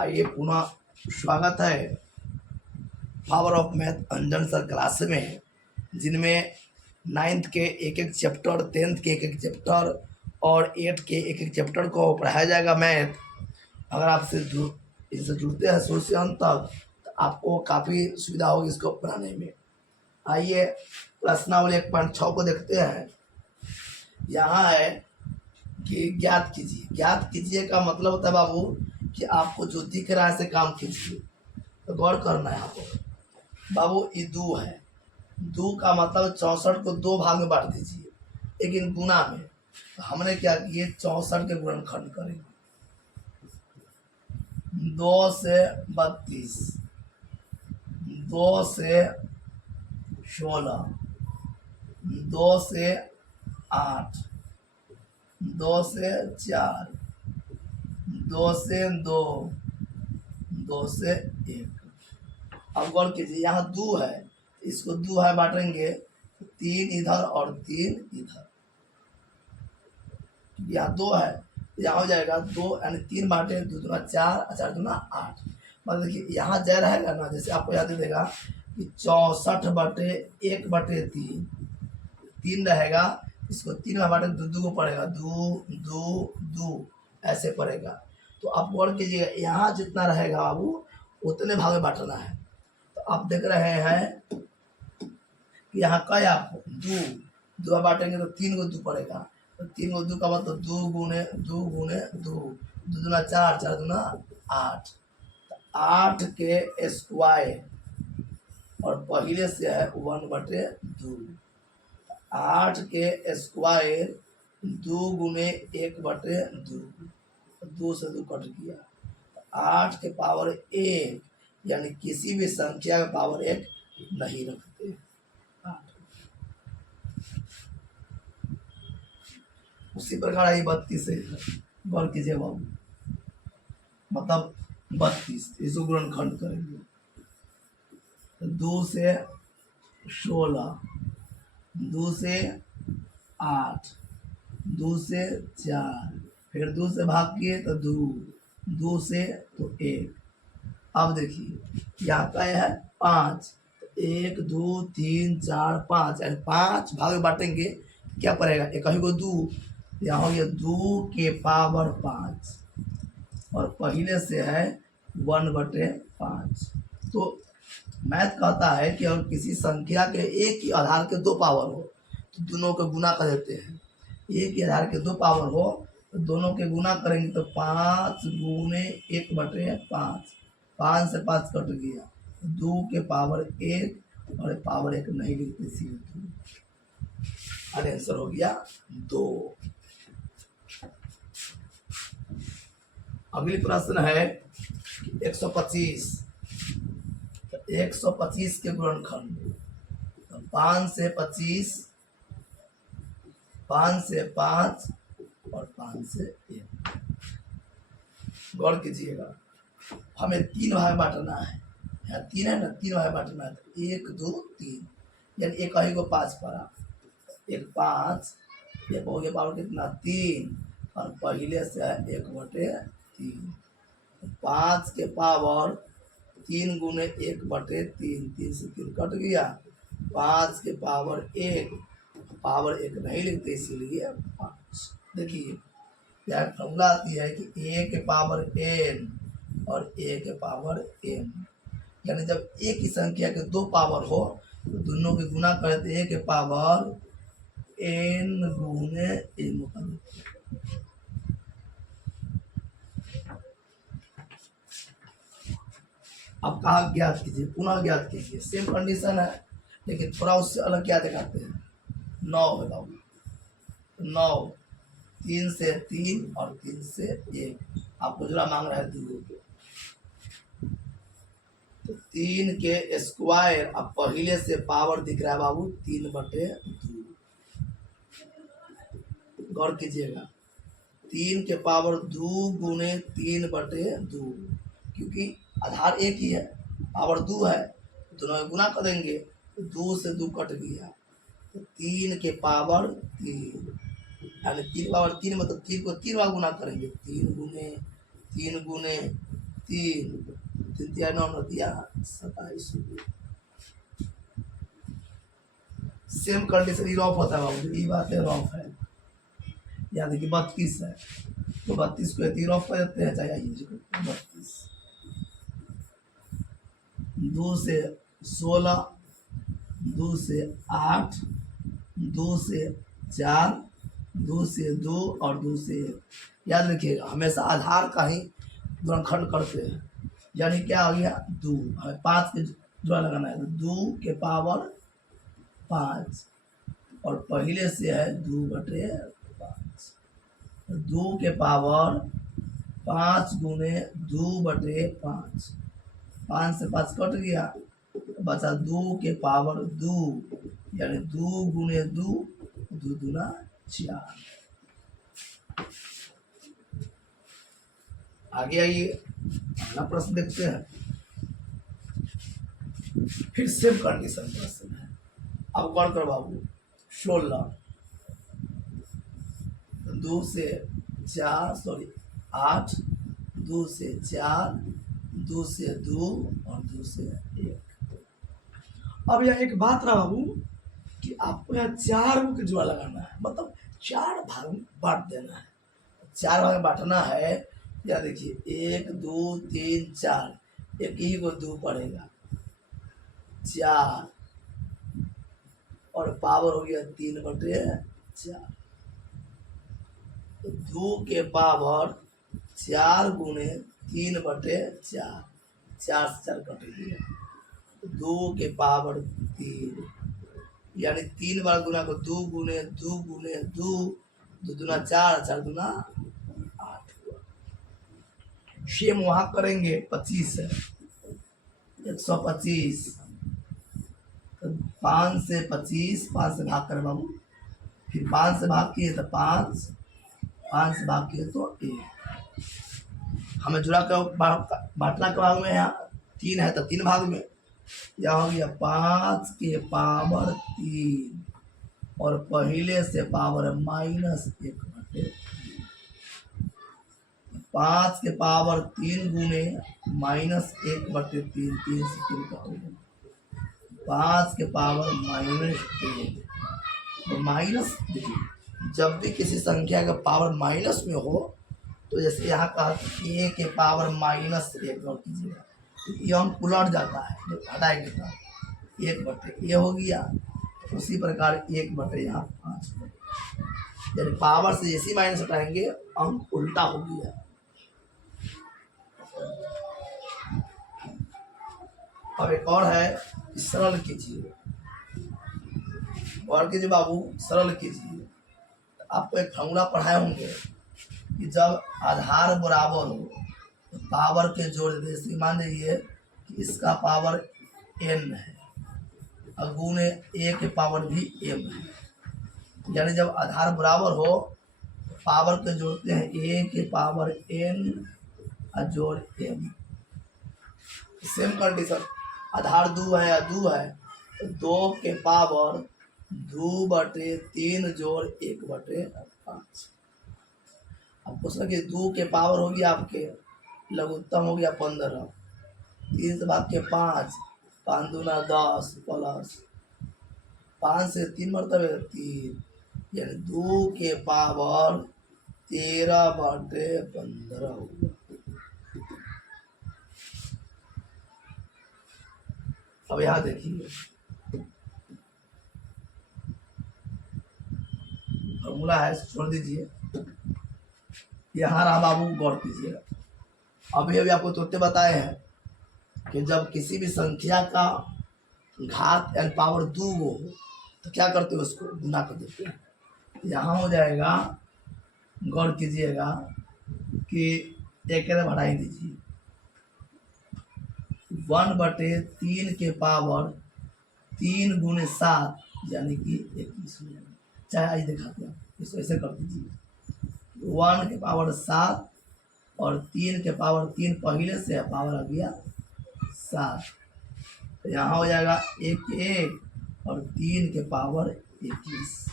आइए पुनः स्वागत है power of math Anjan sir class में, जिनमें 9th के एक एक चैप्टर, 10th के एक एक चैप्टर और 8th के एक एक चैप्टर को पढ़ाया जाएगा मैथ। अगर आपसे इनसे जुड़ते हैं शुरू से अंत तक तो आपको काफ़ी सुविधा होगी इसको पढ़ाने में। आइए प्रश्नावली 1.6 को देखते हैं। यहाँ है कि ज्ञात कीजिए। ज्ञात कीजिए का मतलब होता है बाबू कि आपको जो दिख रहा है से काम कीजिए। तो गौर करना है यहाँ पर बाबू, ये 2 है। 2 का मतलब 64 को 2 भाग में बांट दीजिए, लेकिन गुना में। तो हमने क्या किए, 64 के गुणनखंड करेंगे। 2 से 32, 2 से 16, 2 से 8, 2 से 4, 2 से 2, 2 से 1। अब गौर कीजिए, यहाँ 2 है, इसको 2 है बांटेंगे, 3 इधर और 3 इधर। यहाँ 2 है, यहाँ हो जाएगा 2 यानी 3 बांटे, 2 दूना 4, 4 दूना 8। मतलब देखिए यहाँ जय रहेगा ना, जैसे आपको याद देगा कि 64/1/3, 3 रहेगा, इसको 3 में बांटे 2 को पड़ेगा, 2 2 2 ऐसे पड़ेगा। तो आप गौर कीजिएगा, यहाँ जितना रहेगा बाबू उतने भाग में बांटना है। तो आप देख रहे हैं कि यहाँ का आपको 2 बांटेंगे तो 3 को 2 पड़ेगा। तो 3 को 2 का मतलब 2 गुने 2 गुने 2, 2 दूना 4, 4 दूना 8। 8 के स्क्वायर और पहले से है 1/2। 8 के स्क्वायर 2 गुने 1/2, 2 से 2 कट गया। 8 के पावर 1, यानी किसी भी संख्या का पावर 1 नहीं रखते। 8 उसी प्रकार है 32 से गौर कीजिए बाबू, मतलब 32 इसको गुणनखंड करेंगे। 2 से 16, 2 से 8, 2 से 4, फिर 2 से भाग किए तो 2, 2 से तो 1। अब देखिए यहाँ का है 5, 1 2 3 4 5, यानी 5 भाग में बांटेंगे क्या पड़ेगा, एक ही को 2, यहाँ हो गया 2 के पावर 5 और पहले से है 1/5। तो मैथ कहता है कि अगर किसी संख्या के एक ही आधार के 2 पावर हो तो दोनों को गुना कर देते हैं। एक ही आधार के 2 पावर हो तो दोनों के गुना करेंगे तो 5 गुने 1/5, 5 से 5 कट गया, 2 के पावर 1 और पावर 1 नहीं लिखते सीधे। आंसर हो गया 2। अगली प्रश्न है 125। 125 के गुणनखंड, 5 से 25, 5 से 5 और 5 से 1। गौर कीजिएगा, हमें 3 भाग बांटना है। यहाँ 3 है ना, 3 भाग बांटना है। 1 2 3, यानी एक ही को 5 पड़ा, 1 5, एक हो गया पावर कितना 3 और पहले से है 1/3। 5 के पावर 3 गुने 1/3, 3 से 3 कट गया। 5 के पावर 1, पावर 1 नहीं लिखते इसीलिए 5। देखिए क्या फॉर्मूला आती है कि a के पावर n और a के पावर m, यानी जब एक ही संख्या के 2 पावर हो तो दोनों के गुना करते a के पावर n गुने m। अब कहा ज्ञात कीजिए, पुनः ज्ञात कीजिए। सेम कंडीशन है लेकिन थोड़ा उससे अलग क्या दिखाते हैं। 9 है बाबू, 9, 3 से 3 और 3 से 1। आपको जरा मांग रहा है 2 के, तो 3 के स्क्वायर, अब पहले से पावर दिख रहा है बाबू 3/2। गौर कीजिएगा, 3 के पावर 2 गुने 3/2, क्योंकि आधार एक ही है, पावर 2 है, दोनों में गुना करेंगे तो 2 से 2 कट गया, तो 3 के पावर 3, यानी 3 पावर 3 मतलब 3 को 3 बार गुना करेंगे, 3 गुने 3 गुने 3 3 3 9 9 दिया 27 हो गया। सेम कंडीशन ये रॉफ होता है बाबू, ये बात है रॉफ है। याद है कि 32 है तो 32 को ऐसे रॉफ कर देते हैं, चाहे आइए 32 2 से 16 2 से 8 2 से 4 2 से 2 और 2 से 1। याद रखिएगा हमेशा आधार का ही गुणनखंड करते हैं, यानी क्या हो गया 2, हमें 5 के जोड़ा लगाना है तो 2 के पावर 5 और पहले से है 2/5, 2 के पावर 5 गुने 2/5, 5 से 5 कट गया तो बचा 2 के पावर 2, यानी 2 गुने 2 2 दूना 4। आगे आइए अगला प्रश्न देखते हैं। फिर सेम कंडीशन प्रश्न है, अब गौर कर बाबू 16 2 से 4 सॉरी 8 2 से 4 2 से 2 और 2 से 1। अब यह एक बात रहा बाबू कि आपको यहाँ 4 को जुआ लगाना है, मतलब 4 भाग में बांट देना है। 4 भाग में बांटना है, या देखिए 1 2 3 4 एक ही को 2 पड़ेगा 4 और पावर हो गया 3/4, तो 2 के पावर 4 गुने 3/4, 4 से 4 कट गया 2 के पावर 3, यानी 3 बार गुना को 2 गुने 2 गुने 2 2 दूना 4 4 दूना 8 हुआ। सेम वहां करेंगे 25 है 125 तो 5 से 25 5 से भाग करें बाबू, फिर 5 से भाग किए तो 5 5 से भाग किए तो 1। हमें जुड़ा कर बांटना के भाग में यहाँ 3 है तो 3 भाग में यह हो गया 5 के पावर 3 और पहले से पावर -1/3, 5 के पावर 3 गुने -1/3 3 से 3 कटेगा 5 के पावर -1। तो माइनस देखिए जब भी किसी संख्या का पावर माइनस में हो तो जैसे यहाँ कहा a के पावर -1 और कीजिएगा ये अंक उलट जाता है, जो हटाएंगे तो 1/a हो गया, उसी प्रकार 1/, यहाँ 5, यानी पावर से जैसे माइनस हटाएंगे अंक उल्टा हो गया। अब एक और है, सरल कीजिए और कीजिए बाबू सरल कीजिए। आपको एक फॉर्मूला पढ़ाए होंगे कि जब आधार बराबर हो तो पावर के जोड़ देते, जैसे मान लीजिए कि इसका पावर n है और गुने a के पावर भी m है, यानी जब आधार बराबर हो तो पावर के जोड़ते हैं a के पावर n और जोड़ m। सेम कंडीशन आधार 2 है या 2 है तो 2 के पावर 2/3 जोड़ 1/5। अब पूछना कि 2 के पावर होगी आपके लघुत्तम हो गया 15, 3 से भाग के 5 5 दूना 10 प्लस 5 से 3 मरतबे 3, यानी 2 के पावर 13/15 होगा। अब यहाँ देखिए फॉर्मूला है, छोड़ दीजिए, यहाँ रहा बाबू गौर कीजिएगा। अभी अभी आपको तुरंत बताए हैं कि जब किसी भी संख्या का घात यानी पावर 2 हो तो क्या करते हो, उसको गुना कर देते हैं। यहाँ हो जाएगा, गौर कीजिएगा कि एक बढ़ाई दीजिए 1/3 के पावर 3 गुने 7 यानी कि 21 हो जाएगा। चाहे आज दिखाते हैं, इसको ऐसे कर दीजिए 1 के पावर 7 और 3 के पावर 3 पहले से है, पावर आ गया 7, तो यहाँ हो जाएगा 1 और 3 के पावर 21।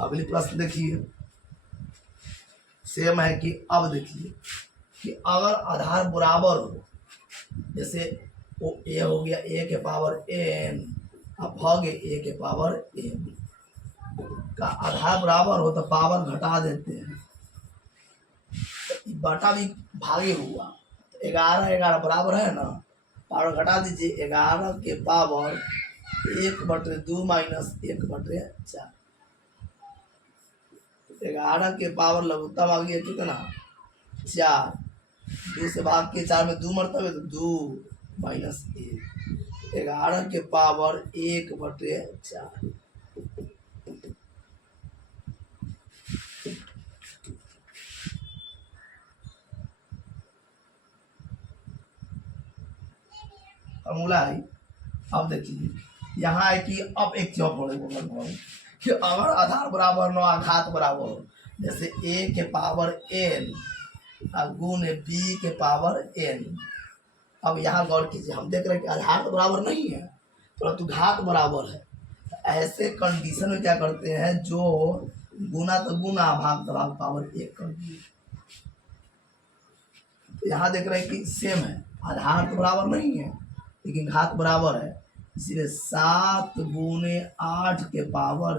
अगली प्रश्न देखिए, सेम है कि अब देखिए कि अगर आधार बराबर हो, जैसे वो ए हो गया ए के पावर एन, अब भागे ए के पावर एन का आधार बराबर हो तो पावर घटा देते हैं, तो बटा भी भागे हुआ, 11 बराबर है ना, पावर घटा दीजिए, 11 के पावर 1/2 माइनस 1/4, 11 के पावर लघुत्तम आ गया कितना 4, 2 से भाग के 4 में 2 मरतबे तो 2 माइनस 1, 11 के पावर 1/4। फॉर्मूला है। अब देखिए यहाँ है कि अब एक चौक पड़ेगा कि अगर आधार बराबर न घात बराबर हो, जैसे ए के पावर एन गुण बी के पावर एन। अब यहाँ गौर कीजिए, हम देख रहे हैं कि आधार तो बराबर नहीं है परंतु घात बराबर है। ऐसे कंडीशन में क्या करते हैं, जो गुना तो गुना भाग तो भाग पावर 1 कर दिए। तो यहाँ देख रहे हैं कि सेम है, आधार तो बराबर नहीं है लेकिन घात बराबर है, इसलिए 7 गुने 8 के पावर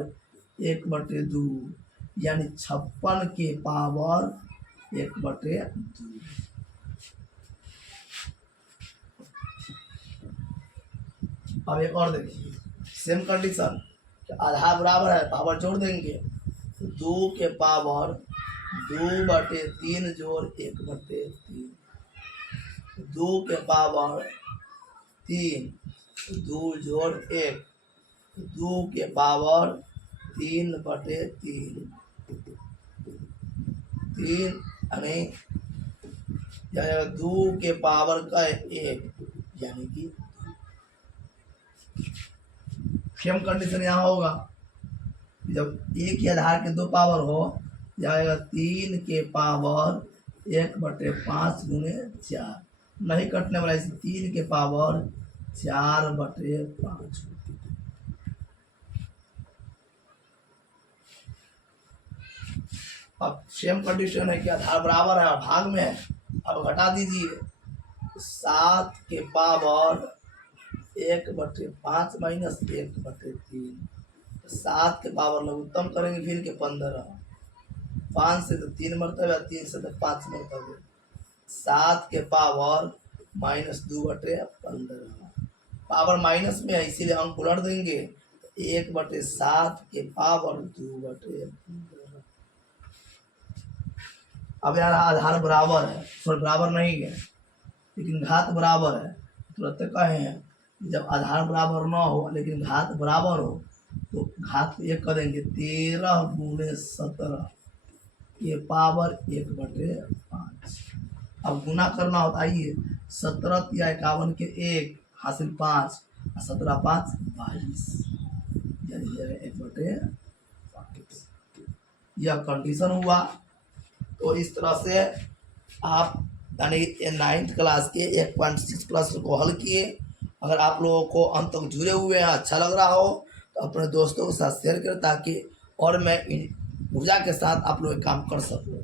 1/2 यानी 56 के पावर 1/2। अब एक और देखिए सेम कंडीशन, आधार बराबर है, पावर जोड़ देंगे, 2 के पावर 2/3 जोड़ 1/3, 2 के पावर 3, 2 जोड़ 1, 2 के पावर 3/3, 3 यानी 2 के पावर का 1 यानी कि सेम कंडीशन यहाँ होगा, जब एक ही आधार के 2 पावर हो जाएगा 3 के पावर 1/5 गुने 4, नहीं कटने वाला, इसे 3 के पावर 4/5। अब सेम कंडीशन है कि आधार बराबर है और भाग में है, अब घटा दीजिए, 7 के पावर 1/5 माइनस 1/3, 7 के पावर लघुत्तम करेंगे फिर के 15, 5 से तो 3 मरतबे, 3 से तो 5 मरतबे, 7 के पावर -2/15, पावर माइनस में है इसीलिए हम उलट देंगे, 1/7 के पावर 2/15। अब यार आधार बराबर है, स्वर बराबर नहीं है लेकिन घात बराबर है, तुरंत कहे हैं जब आधार बराबर ना हो लेकिन घात बराबर हो तो घात एक करेंगे, 13 गुणे 17 के पावर 1/5। अब गुना करना होता, आइए 17 या 51 के 1 हासिल 5, 17 5 22 यानी 1/5। यह कंडीशन हुआ। तो इस तरह से आप यानी 9th क्लास के 1.6 प्रश्न को हल किए। अगर आप लोगों को अंत तक जुड़े हुए हैं, अच्छा लग रहा हो तो अपने दोस्तों के साथ शेयर करें ताकि और मैं ऊर्जा के साथ आप लोग काम कर सकूँ।